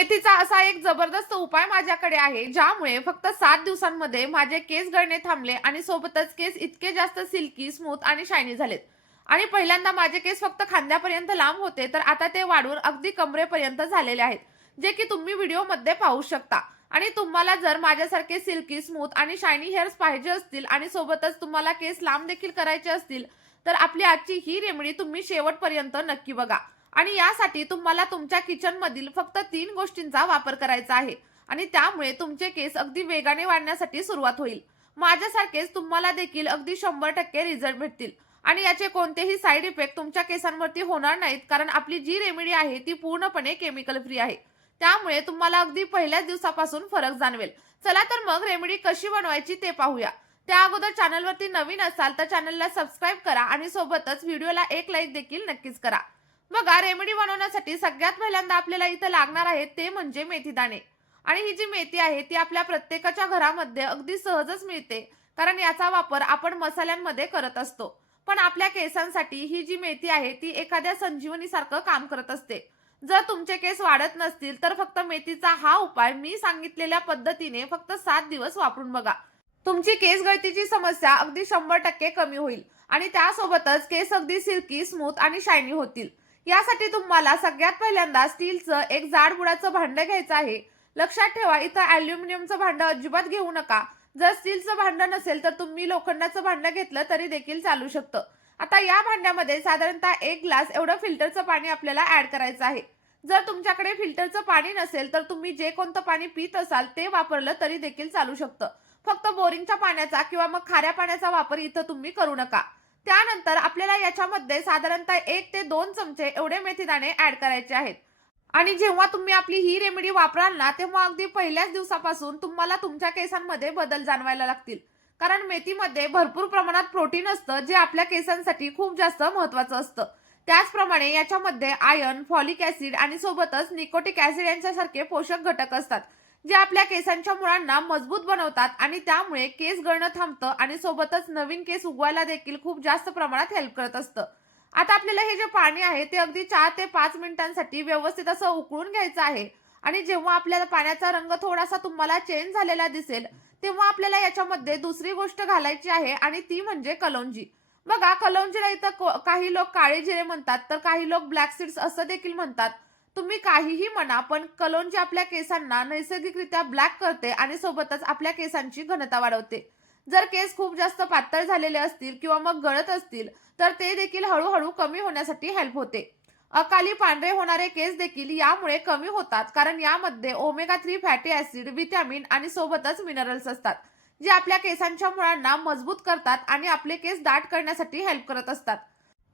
मेथीचा असा एक जबरदस्त उपाय माझ्याकडे आहे, ज्यामुळे फक्त 7 दिवसांमध्ये माझे केस गळणे थांबले आणि सोबतच केस इतके जास्त सिल्की, स्मूथ आणि शायनी झालेत. आणि पहिल्यांदा माझे केस फक्त खांद्यापर्यंत लांब होते, तर आता ते वाढून अगदी कमरेपर्यंत झालेले आहेत, जे की तुम्ही व्हिडिओमध्ये पाहू शकता. आणि तुम्हाला जर माझ्यासारखे सिल्की, स्मूथ आणि शायनी हेअर्स पाहिजे असतील आणि सोबतच तुम्हाला केस लांब देखील करायचे असतील, तर आपली आजची ही रेमेडी तुम्ही शेवटपर्यंत नक्की बघा. आणि यासाठी तुम्हाला तुमच्या किचनमधील फक्त 3 गोष्टींचा वापर करायचा आहे आणि त्यामुळे तुमचे केस अगदी वेगाने वाढण्यासाठी सुरुवात होईल. माझ्यासारखेच तुम्हाला देखील अगदी 100% रिझल्ट भेटतील आणि याचे कोणतेही साइड इफेक्ट तुमच्या केसांवरती होणार नाहीत, कारण आपली जी रेमेडी आहे ती पूर्णपणे केमिकल फ्री आहे. त्यामुळे तुम्हाला अगदी पहिल्याच दिवसापासून फरक जाणवेल. चला तर मग रेमेडी कशी बनवायची ते पाहूया. त्या अगोदर चॅनलवरती नवीन असाल तर चॅनलला सबस्क्राईब करा आणि सोबतच व्हिडिओला एक लाईक देखील नक्कीच करा. बघा, रेमेडी बनवण्यासाठी सगळ्यात पहिल्यांदा आपल्याला इथं लागणार आहे ते म्हणजे मेथीदाणे. आणि ही जी मेथी आहे ती आपल्या प्रत्येकाच्या घरामध्ये अगदी सहजच मिळते, कारण याचा वापर आपण मसाल्यांमध्ये करत असतो. पण आपल्या केसांसाठी ही जी मेथी आहे ती एखाद्या संजीवनीसारखं काम करत असते. जर तुमचे केस वाढत नसतील तर फक्त मेथीचा हा उपाय मी सांगितलेल्या पद्धतीने फक्त 7 दिवस वापरून बघा. तुमची केस गळतीची समस्या अगदी 100% कमी होईल आणि त्यासोबतच केस अगदी सिल्की, स्मूथ आणि शायनी होतील. यासाठी तुम्हाला सगळ्यात पहिल्यांदा स्टीलचं एक जाड बुडाचं भांडं घ्यायचं आहे. लक्षात ठेवा, इथं अॅल्युमिनियमचं भांडं अजिबात घेऊ नका. जर स्टीलचं भांडं नसेल तर तुम्ही लोखंडाचं भांडं घेतलं तरी देखील चालू शकतं. आता या भांड्यामध्ये साधारणतः 1 ग्लास एवढं फिल्टरचं पाणी आपल्याला ऍड करायचं आहे. जर तुमच्याकडे फिल्टरचं पाणी नसेल तर तुम्ही जे कोणतं पाणी पित असाल ते वापरलं तरी देखील चालू शकतं. फक्त बोरिंगच्या पाण्याचा किंवा मग खाऱ्या पाण्याचा वापर इथं तुम्ही करू नका. त्यानंतर आपल्याला याच्यामध्ये साधारणतः 1 ते 2 चमचे एवढे मेथीदाणे ऍड करायचे आहेत. आणि जेव्हा तुम्ही आपली ही रेमेडी वापराल ना, तेव्हा अगदी पहिल्याच दिवसापासून तुम्हाला तुमच्या केसांमध्ये बदल जाणवायला लागतील. कारण मेथीमध्ये भरपूर प्रमाणात प्रोटीन असतं, जे आपल्या केसांसाठी खूप जास्त महत्त्वाचं असतं. त्याचप्रमाणे याच्यामध्ये आयर्न, फॉलिक ऍसिड आणि सोबतच निकोटिक ऍसिड यांच्यासारखे पोषक घटक असतात, जे आपल्या केसांच्या मुळांना मजबूत बनवतात आणि त्यामुळे केस गळणं थांबतं आणि सोबतच नवीन केस उगवायला देखील खूप जास्त प्रमाणात हेल्प करत असतं. आता आपल्याला हे जे पाणी आहे ते अगदी 4 ते 5 मिनिटांसाठी व्यवस्थित असं उकळून घ्यायचं आहे. आणि जेव्हा आपल्याला पाण्याचा रंग थोडासा तुम्हाला चेंज झालेला दिसेल, तेव्हा आपल्याला याच्यामध्ये दुसरी गोष्ट घालायची आहे आणि ती म्हणजे कलौंजी. बघा, कलौंजीला इथं काही लोक काळे जिरे म्हणतात, तर काही लोक ब्लॅक सीड्स असं देखील म्हणतात. तुम्ही काहीही म्हणा, पण कलौंजी आपल्या केसांना नैसर्गिकरित्या ब्लॅक करते आणि सोबतच आपल्या केसांची घनता वाढवते. जर केस खूप जास्त पातळ झालेले असतील किंवा मग गळत असतील तर ते देखील हळूहळू कमी होण्यासाठी हेल्प होते. अकाली पांढरे होणारे केस देखील यामुळे कमी होतात, कारण यामध्ये ओमेगा 3 फॅटी ऍसिड, व्हिटॅमिन आणि सोबतच मिनरल्स असतात, जे आपल्या केसांच्या मुळांना मजबूत करतात आणि आपले केस दाट करण्यासाठी हेल्प करत असतात.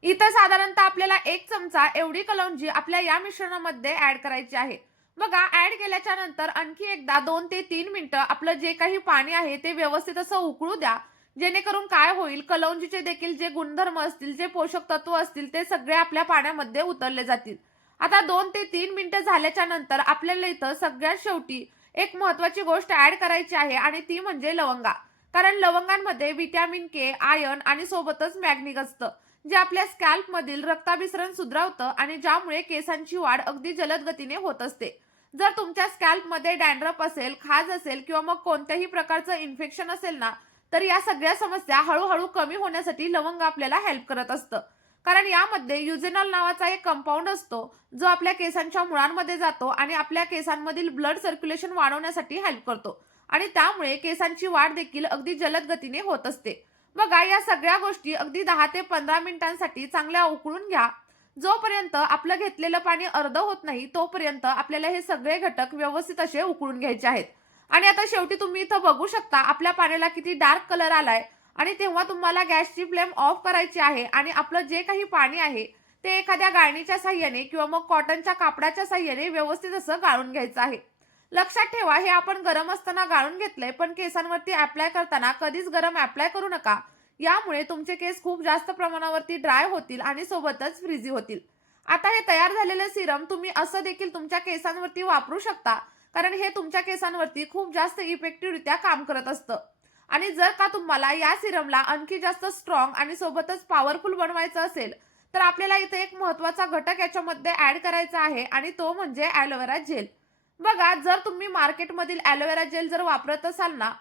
इथं साधारणतः आपल्याला 1 चमचा एवढी कलौंजी आपल्या या मिश्रणामध्ये ऍड करायची आहे. बघा, ऍड केल्याच्या नंतर आणखी एकदा 2 ते 3 मिनिटं आपलं जे काही पाणी आहे ते व्यवस्थित असं उकळू द्या. जेणेकरून काय होईल, कलौंजीचे देखील जे गुणधर्म असतील, जे पोषक तत्व असतील ते सगळे आपल्या पाण्यामध्ये उतरले जातील. आता 2 ते 3 मिनिटं झाल्याच्या नंतर आपल्याला इथं सगळ्यात शेवटी एक महत्त्वाची गोष्ट ऍड करायची आहे आणि ती म्हणजे लवंगा. कारण लवंगांमध्ये व्हिटॅमिन के, आयर्न आणि सोबतच मॅग्नीज असतं, जे आपल्या स्कॅल्पमधील रक्ताभिसरण सुधारवतं आणि ज्यामुळे केसांची वाढ अगदी जलद गतीने होत असते. जर तुमच्या स्कॅल्पमध्ये डॅन्ड्रफ असेल, खाज असेल किंवा मग कोणत्याही प्रकारचं इन्फेक्शन असेल ना, तर या सगळ्या समस्या हळूहळू कमी होण्यासाठी लवंग आपल्याला हेल्प करत असतं. कारण यामध्ये युजेनॉल नावाचा एक कंपाऊंड असतो, जो आपल्या केसांच्या मुळांमध्ये जातो आणि आपल्या केसांमधील ब्लड सर्क्युलेशन वाढवण्यासाठी हेल्प करतो आणि त्यामुळे केसांची वाढ देखील अगदी जलद गतीने होत असते. बघा, या सगळ्या गोष्टी अगदी 10 ते 15 मिनिटांसाठी चांगल्या उकळून घ्या. जोपर्यंत आपलं घेतलेलं पाणी अर्ध होत नाही तोपर्यंत आपल्याला हे सगळे घटक व्यवस्थित असे उकळून घ्यायचे आहेत. आणि आता शेवटी तुम्ही इथं बघू शकता आपल्या पाण्याला किती डार्क कलर आलाय. आणि तेव्हा तुम्हाला गॅसची फ्लेम ऑफ करायची आहे आणि आपलं जे काही पाणी आहे ते एखाद्या गाळणीच्या साह्याने किंवा मग कॉटनच्या कापडाच्या साह्याने व्यवस्थित असं गाळून घ्यायचं आहे. लक्षात ठेवा, हे आपण गरम असताना गाळून घेतलंय, पण केसांवरती अप्लाय करताना कधीच गरम अप्लाय करू नका. यामुळे तुमचे केस खूप जास्त प्रमाणावरती ड्राय होतील आणि सोबतच फ्रिझी होतील. आता हे तयार झालेलं सिरम तुम्ही असं देखील तुमच्या केसांवरती वापरू शकता, कारण हे तुमच्या केसांवरती खूप जास्त इफेक्टिव्हरित्या काम करत असतं. आणि जर का तुम्हाला या सिरमला आणखी जास्त स्ट्रॉंग आणि सोबतच पॉवरफुल बनवायचं असेल तर आपल्याला इथे एक महत्त्वाचा घटक याच्यामध्ये ऍड करायचा आहे आणि तो म्हणजे ॲलोवेरा जेल. बघा, जर तुम्ही मार्केटमधील ॲलोवेरा जेल जर वापरत असाल ना,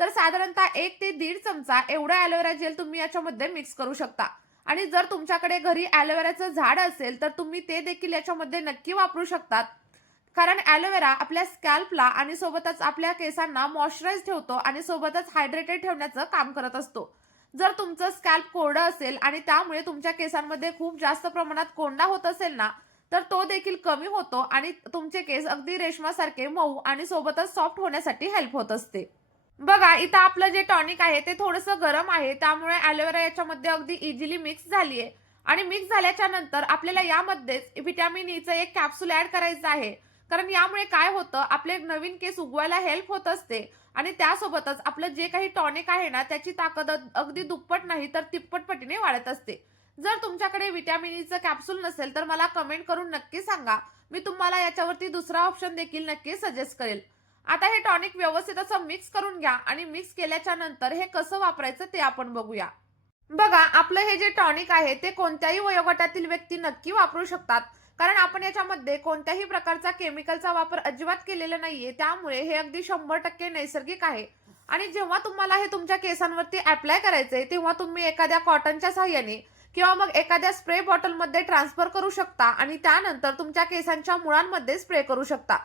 तर साधारणतः 1 ते दीड चमचा एवढं ॲलोवेरा जेल तुम्ही याच्यामध्ये मिक्स करू शकता. आणि जर तुमच्याकडे घरी ॲलोवेराचं झाड असेल, तर तुम्ही ते देखील याच्यामध्ये नक्की वापरू शकतात. कारण ॲलोवेरा आपल्या स्कॅल्पला आणि सोबतच आपल्या केसांना मॉइश्चराइज ठेवतो आणि सोबतच हायड्रेटेड ठेवण्याचं काम करत असतो. जर तुमचं स्कॅल्प कोरडं असेल आणि त्यामुळे तुमच्या केसांमध्ये खूप जास्त प्रमाणात कोंडा होत असेल ना, तर तो देखील कमी होतो आणि तुमचे केस अगदी रेशमासारखे मऊ आणि सोबतच सॉफ्ट होण्यासाठी हेल्प होत असते. बघा, इथं आपलं जे टॉनिक आहे ते थोडंसं गरम आहे. त्यामुळे एलोवेरा याच्यामध्ये अगदी इझिली मिक्स झाली आहे आणि मिक्स झाल्याच्या नंतर आपल्याला यामध्येच व्हिटॅमिन ईचं एक कॅप्सूल ॲड करायचं आहे. कारण यामुळे काय होतं, आपले नवीन केस उगवायला हेल्प होत असते आणि त्यासोबतच आपलं जे काही टॉनिक आहे ना, त्याची ताकद अगदी दुप्पट नाही तर तिप्पट पटीने वाढत असते. जर तुमच्याकडे व्हिटॅमिन ईचं कॅप्सूल नसेल, तर मला कमेंट करून नक्की सांगा. मी तुम्हाला याच्यावरती दुसरा ऑप्शन देखील नक्की सजेस्ट करेल. आता हे टॉनिक व्यवस्थित असं मिक्स करून घ्या आणि मिक्स केल्याच्या नंतर हे कसं वापरायचं ते आपण बघूया. बघा, आपलं हे जे टॉनिक आहे ते कोणत्याही वयोगटातील व्यक्ती नक्की वापरू शकतात. कारण आपण याच्यामध्ये कोणत्याही प्रकारचा केमिकलचा वापर अजिबात केलेला नाहीये. त्यामुळे हे अगदी 100% नैसर्गिक आहे. आणि जेव्हा तुम्हाला हे तुमच्या केसांवरती अप्लाय करायचंय, तेव्हा तुम्ही एखाद्या कॉटनच्या सहाय्याने किंवा मग एखाद्या स्प्रे बॉटलमध्ये ट्रान्सफर करू शकता आणि त्यानंतर तुमच्या केसांच्या मुळांमध्ये स्प्रे करू शकता.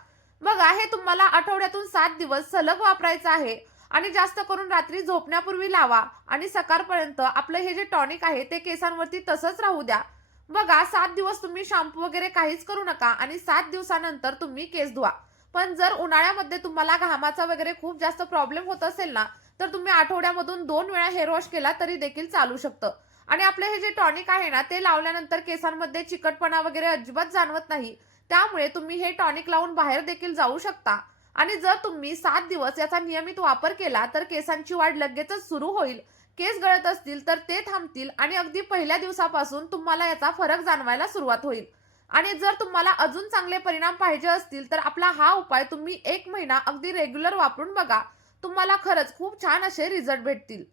बघा, हे तुम्हाला आठवड्यातून 7 दिवस सलग वापरायचं आहे आणि जास्त करून रात्री झोपण्यापूर्वी लावा आणि सकाळपर्यंत आपलं हे जे टॉनिक आहे ते केसांवरती तसंच राहू द्या. बघा, 7 दिवस तुम्ही शॅम्पू वगैरे काहीच करू नका आणि 7 दिवसानंतर तुम्ही केस धुवा. पण जर उन्हाळ्यामध्ये तुम्हाला घामाचा वगैरे खूप जास्त प्रॉब्लेम होत असेल ना, तर तुम्ही आठवड्यामधून 2 वेळा हेअर वॉश केला तरी देखील चालू शकतं. आणि आपले हे जे टॉनिक आहे ना, ते लावल्यानंतर केसांमध्ये चिकटपणा वगैरे अजिबात जाणवत नाही. त्यामुळे तुम्ही हे टॉनिक लावून बाहेर देखील जाऊ शकता. आणि जर तुम्ही 7 दिवस याचा नियमित वापर केला, तर केसांची वाढ लगेचच सुरू होईल. केस गळत असतील तर ते थांबतील आणि अगदी पहिल्या दिवसापासून तुम्हाला याचा फरक जाणवायला सुरुवात होईल. आणि जर तुम्हाला अजून चांगले परिणाम पाहिजे असतील, तर आपला हा उपाय तुम्ही 1 महिना अगदी रेग्युलर वापरून बघा. तुम्हाला खरंच खूप छान असे रिझल्ट भेटतील.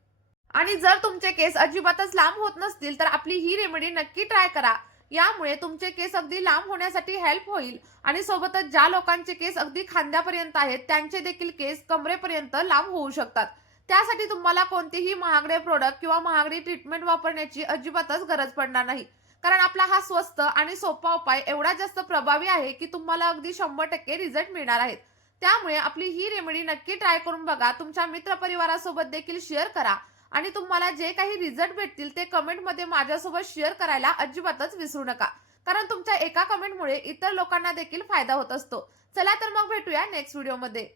आणि जर तुमचे केस अजिबातच लांब होत नसतील, तर आपली ही रेमेडी नक्की ट्राय करा. यामुळे तुमचे केस अगदी लांब होण्यासाठी हेल्प होईल आणि सोबतच ज्या लोकांचे केस अगदी खांद्यापर्यंत आहेत, त्यांचे देखील केस कमरेपर्यंत लांब होऊ शकतात. त्यासाठी तुम्हाला कोणतेही महागडे प्रोडक्ट किंवा महागडी ट्रीटमेंट वापरण्याची अजिबातच गरज पडणार नाही. कारण आपला हा स्वस्त आणि सोपा उपाय एवढा जास्त प्रभावी आहे, की तुम्हाला अगदी 100% रिझल्ट मिळणार आहेत. त्यामुळे आपली ही रेमेडी नक्की ट्राय करून बघा. तुमच्या मित्रपरिवारासोबत देखील शेअर करा आणि तुम्हाला जे काही रिझल्ट भेटतील ते कमेंटमध्ये माझ्यासोबत शेअर करायला अजिबातच विसरू नका. कारण तुमच्या एका कमेंटमुळे इतर लोकांना देखील फायदा होत असतो. चला तर मग भेटूया नेक्स्ट व्हिडिओमध्ये.